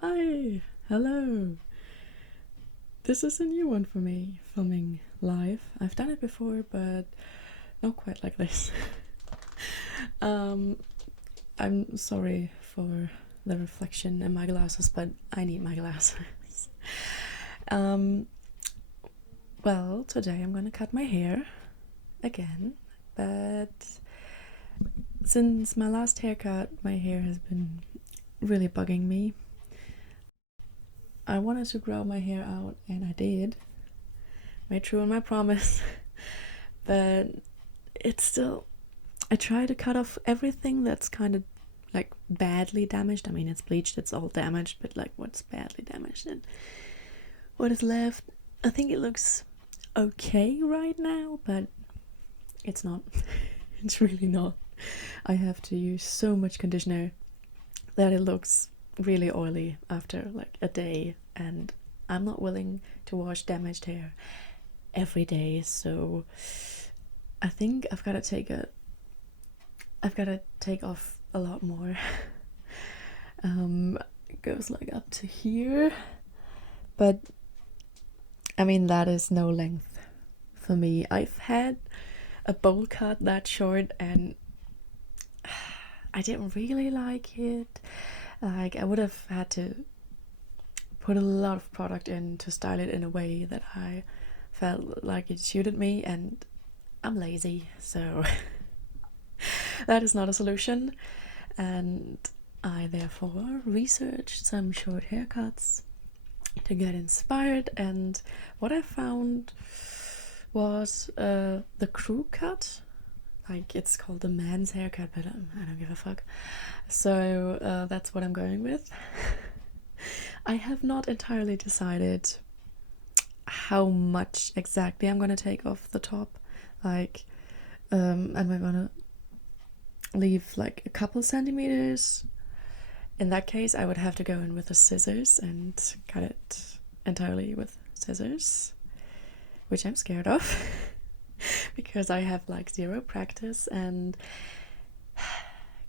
Hi, hello. This is a new one for me, filming live. I've done it before, but not quite like this. um, I'm sorry for the reflection in my glasses, but I need my glasses. um, well, today I'm gonna cut my hair again, but since my last haircut, my hair has been really bugging me. I wanted to grow my hair out, and I did. Made true on my promise. But it's still. I try to cut off everything that's kind of like badly damaged. I mean, it's bleached, it's all damaged, but like what's badly damaged and what is left. I think it looks okay right now, but it's not. It's really not. I have to use so much conditioner that it looks really oily after like a day, and I'm not willing to wash damaged hair every day, so I think I've got to take off a lot more. It goes like up to here, but I mean that is no length for me. I've had a bowl cut that short and I didn't really like it. Like, I would have had to put a lot of product in to style it in a way that I felt like it suited me, and I'm lazy, so that is not a solution. And I therefore researched some short haircuts to get inspired, and what I found was the crew cut. Like, it's called the man's haircut, but I don't give a fuck. So that's what I'm going with. I have not entirely decided how much exactly I'm gonna take off the top. Like, am I gonna leave like a couple centimeters? In that case, I would have to go in with the scissors and cut it entirely with scissors, which I'm scared of. Because I have like zero practice, and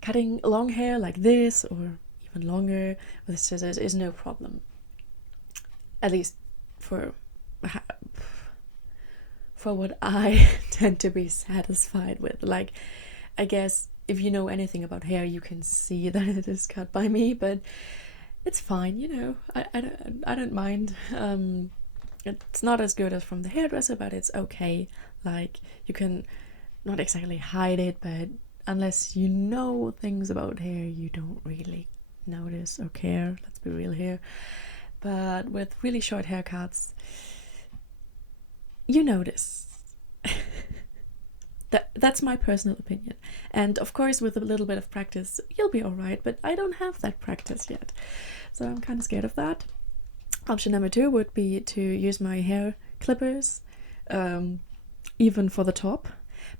cutting long hair like this or even longer with scissors is no problem. At least for what I tend to be satisfied with. Like, I guess if you know anything about hair, you can see that it is cut by me, but it's fine, you know. I don't mind. It's not as good as from the hairdresser, but it's okay. Like, you can not exactly hide it, but unless you know things about hair, you don't really notice or care. Let's be real here. But with really short haircuts, you notice. That's my personal opinion. And of course, with a little bit of practice, you'll be alright, but I don't have that practice yet. So I'm kind of scared of that. Option number 2 would be to use my hair clippers, even for the top.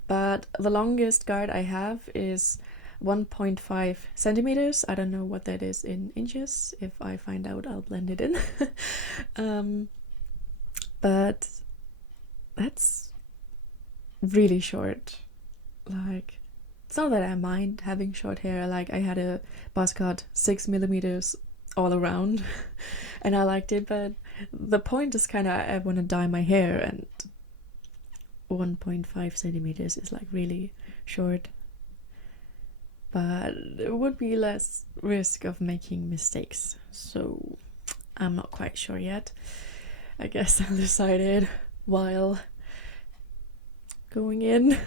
But the longest guard I have is 1.5 centimeters. I don't know what that is in inches. If I find out, I'll blend it in. But that's really short. Like, it's not that I mind having short hair. Like, I had a buzz cut 6 millimeters all around and I liked it, but the point is kind of, I want to dye my hair, and 1.5 centimeters is like really short, but there would be less risk of making mistakes, so I'm not quite sure yet. I guess I'll decide it while going in.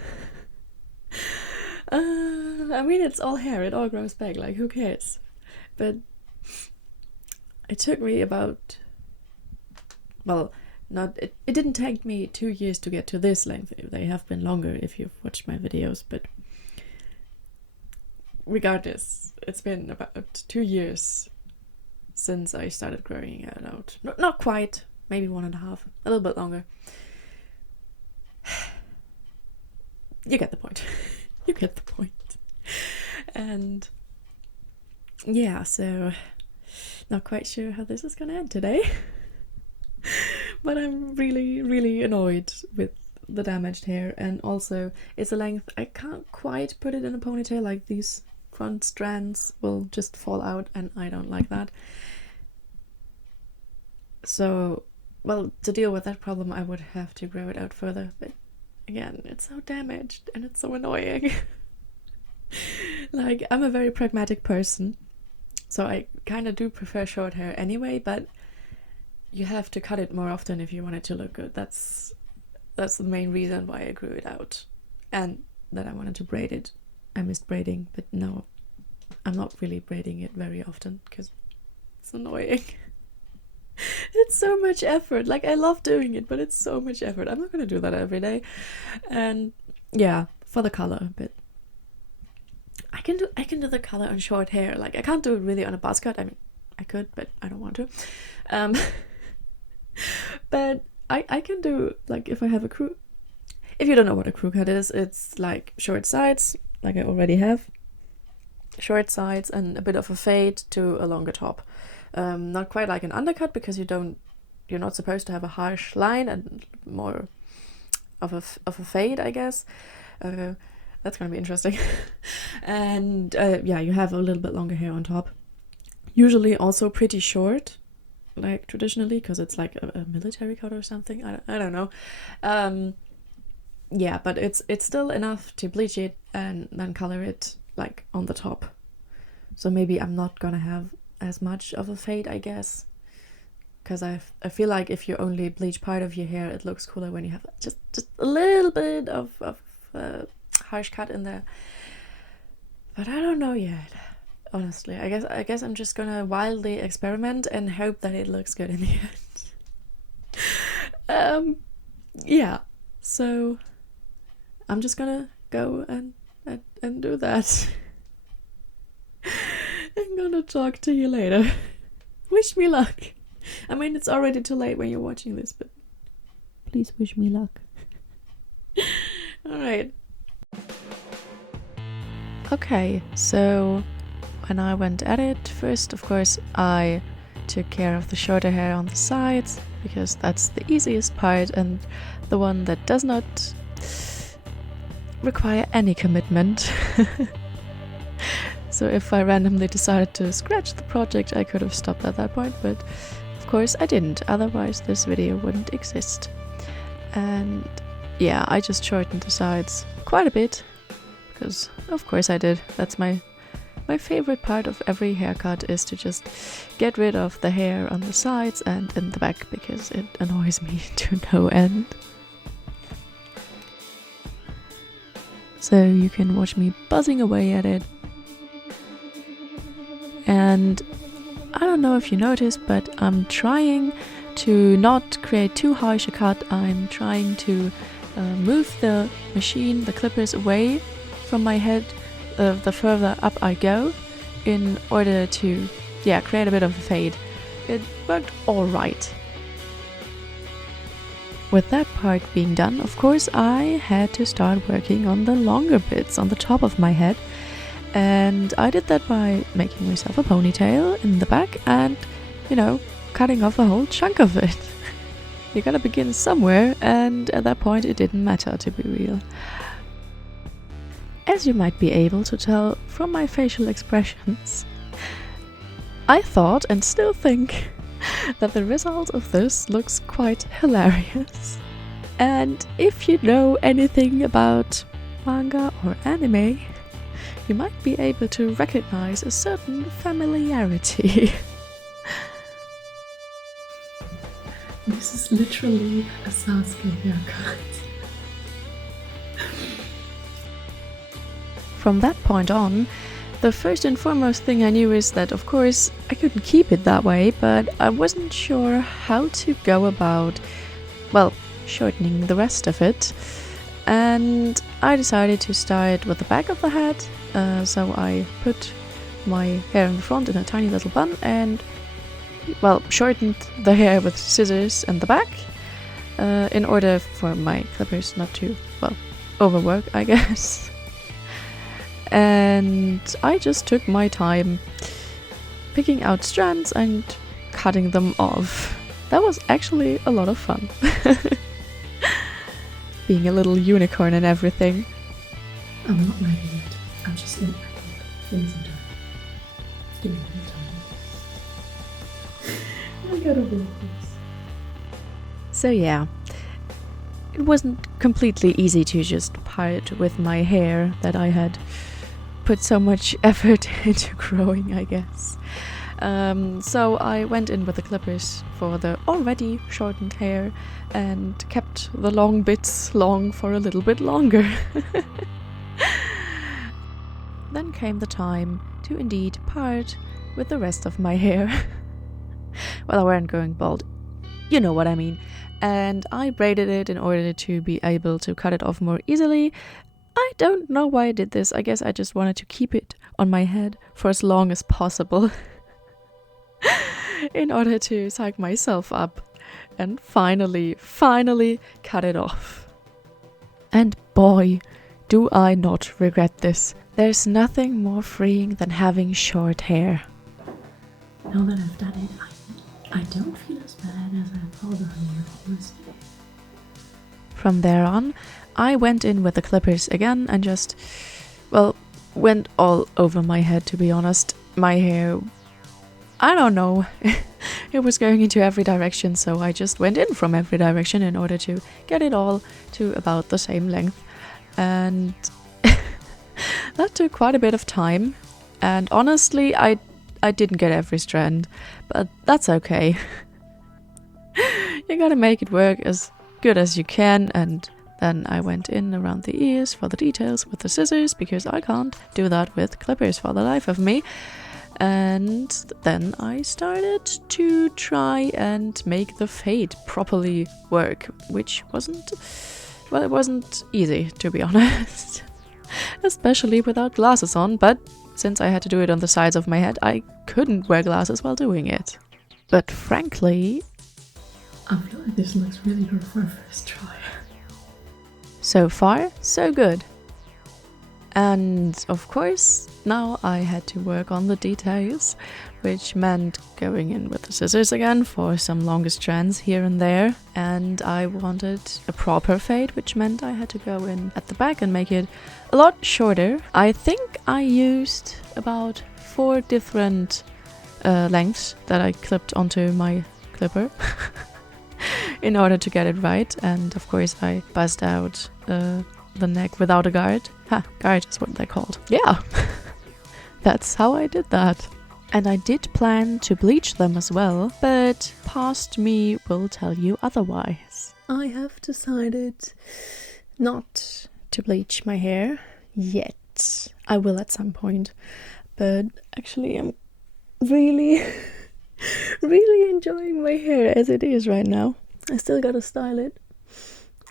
I mean, it's all hair, it all grows back, like, who cares? But it took me about, well, it didn't take me 2 years to get to this length. They have been longer if you've watched my videos, but regardless, it's been about 2 years since I started growing it out. Not quite, maybe 1.5, a little bit longer. You get the point. You get the point. And yeah, so not quite sure how this is gonna end today. But I'm really, really annoyed with the damaged hair, and also it's a length I can't quite put it in a ponytail. Like, these front strands will just fall out, and I don't like that. So, well, to deal with that problem, I would have to grow it out further. But again, it's so damaged and it's so annoying. Like, I'm a very pragmatic person, so I kind of do prefer short hair anyway, but you have to cut it more often if you want it to look good. That's the main reason why I grew it out. And that I wanted to braid it. I missed braiding, but no, I'm not really braiding it very often because it's annoying. It's so much effort. Like, I love doing it, but it's so much effort. I'm not gonna do that every day. And yeah, for the color, but I can do the color on short hair. Like, I can't do it really on a buzz cut. I mean, I could, but I don't want to. But I can do, like, if I have a crew. If you don't know what a crew cut is, it's like short sides, like I already have. Short sides and a bit of a fade to a longer top. Not quite like an undercut, because you're not supposed to have a harsh line, and more of a fade, I guess. That's gonna be interesting. And yeah, you have a little bit longer hair on top. Usually also pretty short, like traditionally, because it's like a military cut or something. I don't know. Yeah, but it's still enough to bleach it and then color it like on the top. So maybe I'm not gonna have as much of a fade, I guess, because I feel like if you only bleach part of your hair, it looks cooler when you have just a little bit of harsh cut in there. But I don't know yet, honestly. I guess I'm just gonna wildly experiment and hope that it looks good in the end. Yeah, so I'm just gonna go and do that. I'm gonna talk to you later. Wish me luck. I mean, it's already too late when you're watching this, but please wish me luck. Alright. Okay, so when I went at it, first, of course, I took care of the shorter hair on the sides, because that's the easiest part and the one that does not require any commitment. So if I randomly decided to scratch the project, I could have stopped at that point, but of course I didn't, otherwise this video wouldn't exist. And yeah, I just shortened the sides quite a bit, because of course I did. That's my favorite part of every haircut, is to just get rid of the hair on the sides and in the back, because it annoys me to no end. So you can watch me buzzing away at it. And I don't know if you noticed, but I'm trying to not create too harsh a cut. I'm trying to move the machine, the clippers, away from my head the further up I go, in order to, yeah, create a bit of a fade. It worked alright. With that part being done, of course, I had to start working on the longer bits on the top of my head. And I did that by making myself a ponytail in the back and, you know, cutting off a whole chunk of it. You gotta begin somewhere, and at that point it didn't matter, to be real. As you might be able to tell from my facial expressions, I thought, and still think, that the result of this looks quite hilarious. And if you know anything about manga or anime, you might be able to recognize a certain familiarity. This is literally a Sasuke haircut. From that point on, the first and foremost thing I knew is that, of course, I couldn't keep it that way, but I wasn't sure how to go about, well, shortening the rest of it. And I decided to start with the back of the head, so I put my hair in the front in a tiny little bun and, well, shortened the hair with scissors in the back, in order for my clippers not to, well, overwork, I guess. And I just took my time picking out strands and cutting them off. That was actually a lot of fun. Being a little unicorn and everything. I'm not ready yet. I'm just in. Give me some time. Give me some time. I gotta work this. So yeah, it wasn't completely easy to just part with my hair that I had put so much effort into growing, I guess. So I went in with the clippers for the already shortened hair and kept the long bits long for a little bit longer. Then came the time to indeed part with the rest of my hair. Well, I weren't going bald, you know what I mean. And I braided it in order to be able to cut it off more easily. I don't know why I did this. I guess I just wanted to keep it on my head for as long as possible in order to psych myself up and finally cut it off. And boy, do I not regret this. There's nothing more freeing than having short hair. Now that I've done it, I don't feel as bad as I thought I would. From there on, I went in with the clippers again and just, well, went all over my head, to be honest. My hair, I don't know, it was going into every direction, so I just went in from every direction in order to get it all to about the same length. And that took quite a bit of time, and honestly, I didn't get every strand, but that's okay. You gotta make it work as good as you can, and then I went in around the ears for the details with the scissors, because I can't do that with clippers for the life of me. And then I started to try and make the fade properly work, which wasn't easy, to be honest. Especially without glasses on, but since I had to do it on the sides of my head, I couldn't wear glasses while doing it. But frankly, I feel like this looks really good for a first try. So far, so good. And of course, now I had to work on the details, which meant going in with the scissors again for some longer strands here and there. And I wanted a proper fade, which meant I had to go in at the back and make it a lot shorter. I think I used about 4 different lengths that I clipped onto my clipper in order to get it right. And of course I buzzed out the neck without a guard. Guard is what they're called. Yeah, that's how I did that. And I did plan to bleach them as well, but past me will tell you otherwise. I have decided not to bleach my hair yet. I will at some point, but actually I'm really really enjoying my hair as it is right now. I still gotta style it,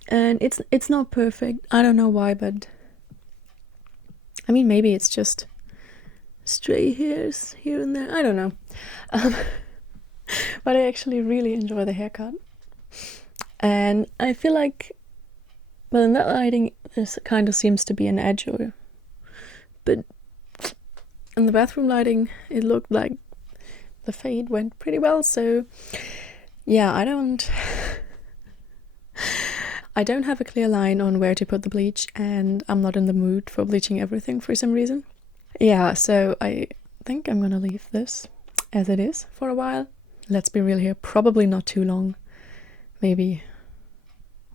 and it's not perfect. I don't know why, but I mean, maybe it's just stray hairs here and there. I don't know. But I actually really enjoy the haircut, and I feel like, well, in that lighting this kind of seems to be an edge, but in the bathroom lighting it looked like the fade went pretty well. So yeah, I don't have a clear line on where to put the bleach, and I'm not in the mood for bleaching everything for some reason. Yeah, so I think I'm gonna leave this as it is for a while. Let's be real here, probably not too long. Maybe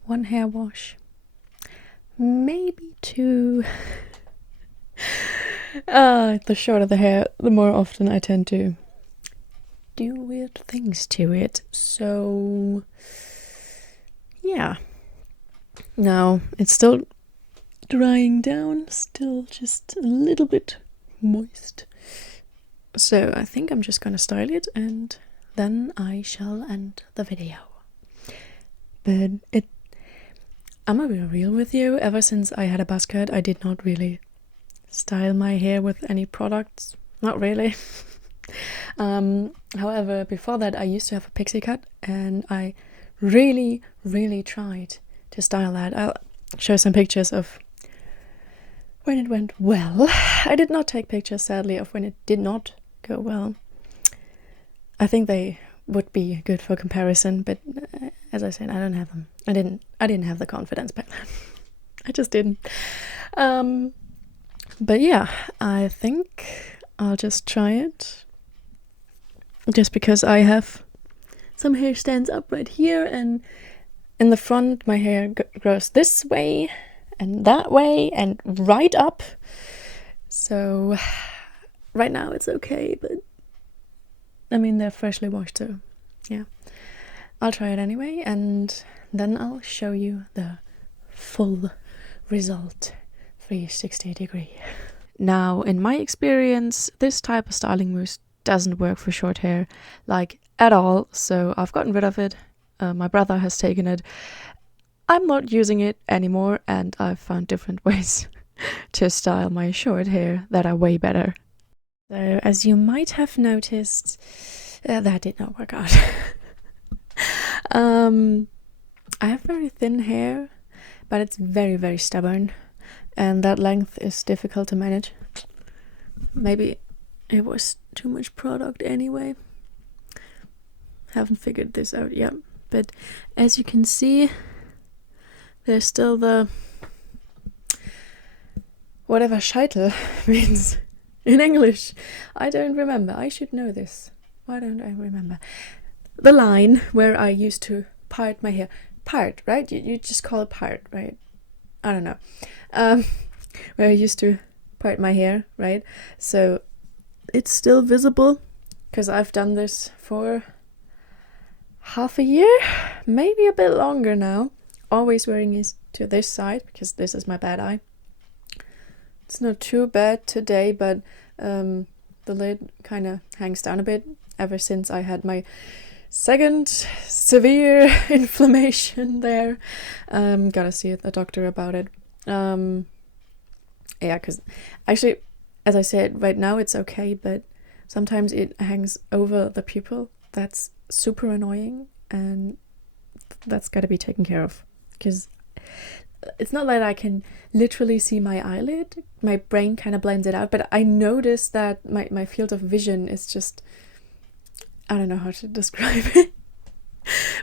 1 hair wash, maybe 2. The shorter the hair, the more often I tend to do weird things to it. So yeah, now it's still drying down, still just a little bit moist. So I think I'm just gonna style it and then I shall end the video. But I'm gonna be real with you, ever since I had a buzz cut, I did not really style my hair with any products. Not really. However, before that I used to have a pixie cut, and I really tried to style that. I'll show some pictures of when it went well. I did not take pictures, sadly, of when it did not go well. I think they would be good for comparison, but as I said, I don't have them. I didn't have the confidence back then. I just didn't. But yeah, I think I'll just try it, just because I have some hair stands up right here, and In the front, my hair grows this way and that way and right up. So right now it's okay, but I mean, they're freshly washed, so yeah. I'll try it anyway, and then I'll show you the full result 360-degree. Now, in my experience, this type of styling mousse doesn't work for short hair, like at all, so I've gotten rid of it. My brother has taken it. I'm not using it anymore, and I've found different ways to style my short hair that are way better. So, as you might have noticed, that did not work out. I have very thin hair, but it's very, very stubborn, and that length is difficult to manage. Maybe it was too much product anyway. Haven't figured this out yet, but as you can see, there's still the whatever Scheitel means in English. I don't remember. I should know this. Why don't I remember? The line where I used to part my hair. Part, right? You just call it part, right? I don't know. Where I used to part my hair, right? So it's still visible because I've done this for half a year, maybe a bit longer now. Always wearing it to this side because this is my bad eye. It's not too bad today, but the lid kind of hangs down a bit ever since I had my second severe inflammation there. Gotta see the doctor about it. Yeah, because actually, as I said, right now it's okay, but sometimes it hangs over the pupil. That's super annoying, and that's got to be taken care of, because it's not that I can literally see my eyelid. My brain kind of blends it out, but I notice that my field of vision is just, I don't know how to describe it,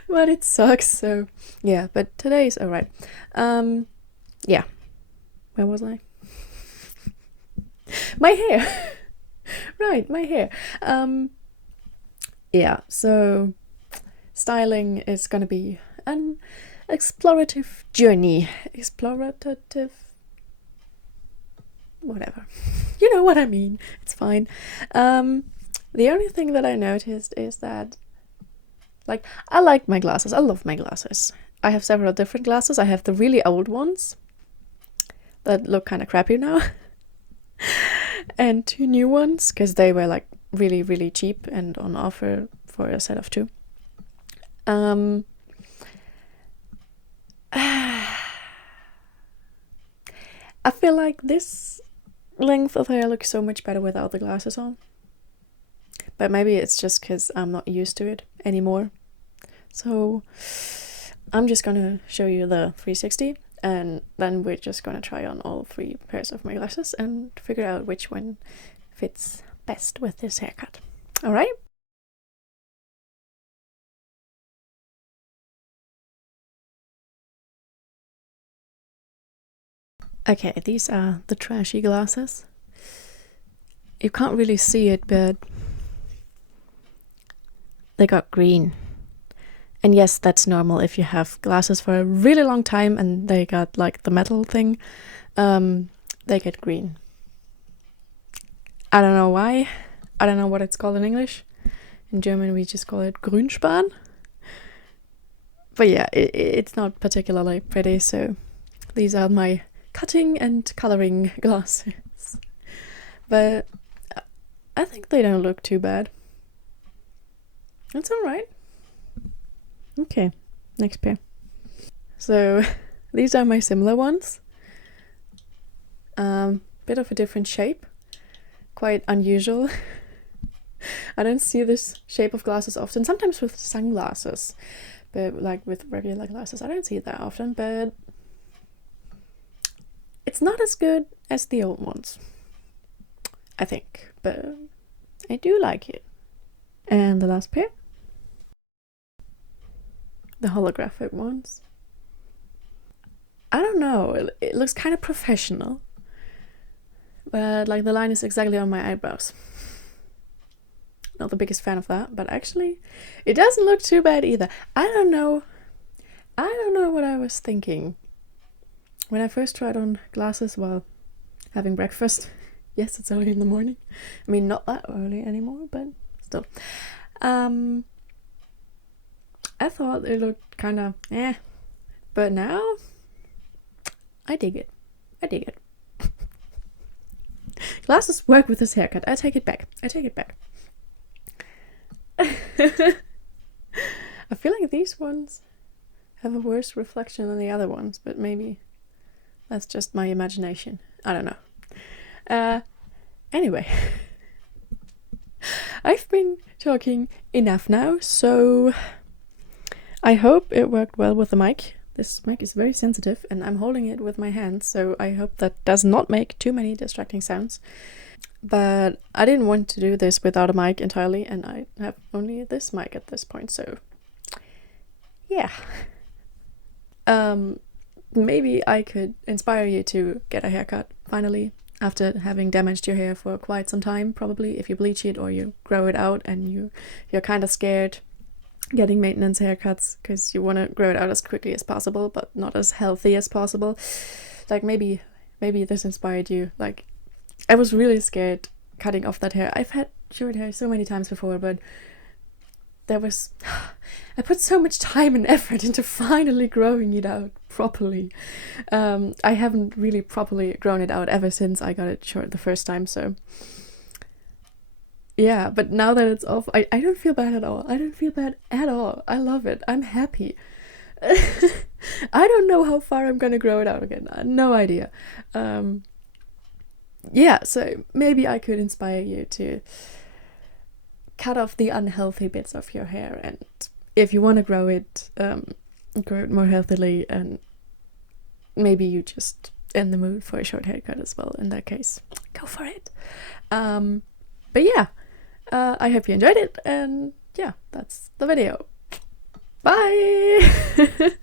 but it sucks. So yeah, but today's all right. Yeah, where was I? My hair. Right, my hair. Yeah, so styling is gonna be an explorative journey. Explorative, whatever. You know what I mean. It's fine. The only thing that I noticed is that, like, I like my glasses. I love my glasses. I have several different glasses. I have the really old ones that look kind of crappy now. And 2 new ones, because they were like really, really cheap and on offer for a set of 2. I feel like this length of hair looks so much better without the glasses on. But maybe it's just because I'm not used to it anymore. So I'm just gonna show you the 360, and then we're just gonna try on all 3 pairs of my glasses and figure out which one fits best with this haircut. All right? Okay, these are the trashy glasses. You can't really see it, but they got green. And yes, that's normal if you have glasses for a really long time and they got like the metal thing. They get green. I don't know why. I don't know what it's called in English. In German, we just call it Grünspan. But yeah, it's not particularly pretty, so these are my cutting and coloring glasses. But I think they don't look too bad. That's alright. Okay, next pair. So these are my similar ones. Bit of a different shape. Quite unusual. I don't see this shape of glasses often. Sometimes with sunglasses, but like with regular glasses, I don't see it that often. But it's not as good as the old ones, I think. But I do like it. And the last pair, the holographic ones. I don't know. It looks kind of professional, but like the line is exactly on my eyebrows. Not the biggest fan of that, but actually it doesn't look too bad either. I don't know. I don't know what I was thinking when I first tried on glasses while having breakfast. Yes, it's early in the morning. I mean, not that early anymore, but still. I thought it looked kind of but now I dig it. I dig it. Glasses work with this haircut. I take it back. I take it back. I feel like these ones have a worse reflection than the other ones, but maybe that's just my imagination. I don't know. Anyway, I've been talking enough now, so I hope it worked well with the mic. This mic is very sensitive and I'm holding it with my hands, so I hope that does not make too many distracting sounds. But I didn't want to do this without a mic entirely, and I have only this mic at this point, so yeah. Maybe I could inspire you to get a haircut finally, after having damaged your hair for quite some time, probably, if you bleach it or you grow it out and you're kind of scared getting maintenance haircuts because you want to grow it out as quickly as possible but not as healthy as possible. Like maybe this inspired you. Like, I was really scared cutting off that hair. I've had short hair so many times before, but I put so much time and effort into finally growing it out properly. I haven't really properly grown it out ever since I got it short the first time, so yeah, but now that it's off, I don't feel bad at all. I don't feel bad at all. I love it. I'm happy. I don't know how far I'm gonna grow it out again. No idea. Yeah, so maybe I could inspire you to cut off the unhealthy bits of your hair, and if you want to grow it more healthily, and maybe you just in the mood for a short haircut as well. In that case, go for it. But yeah, I hope you enjoyed it, and yeah, that's the video. Bye.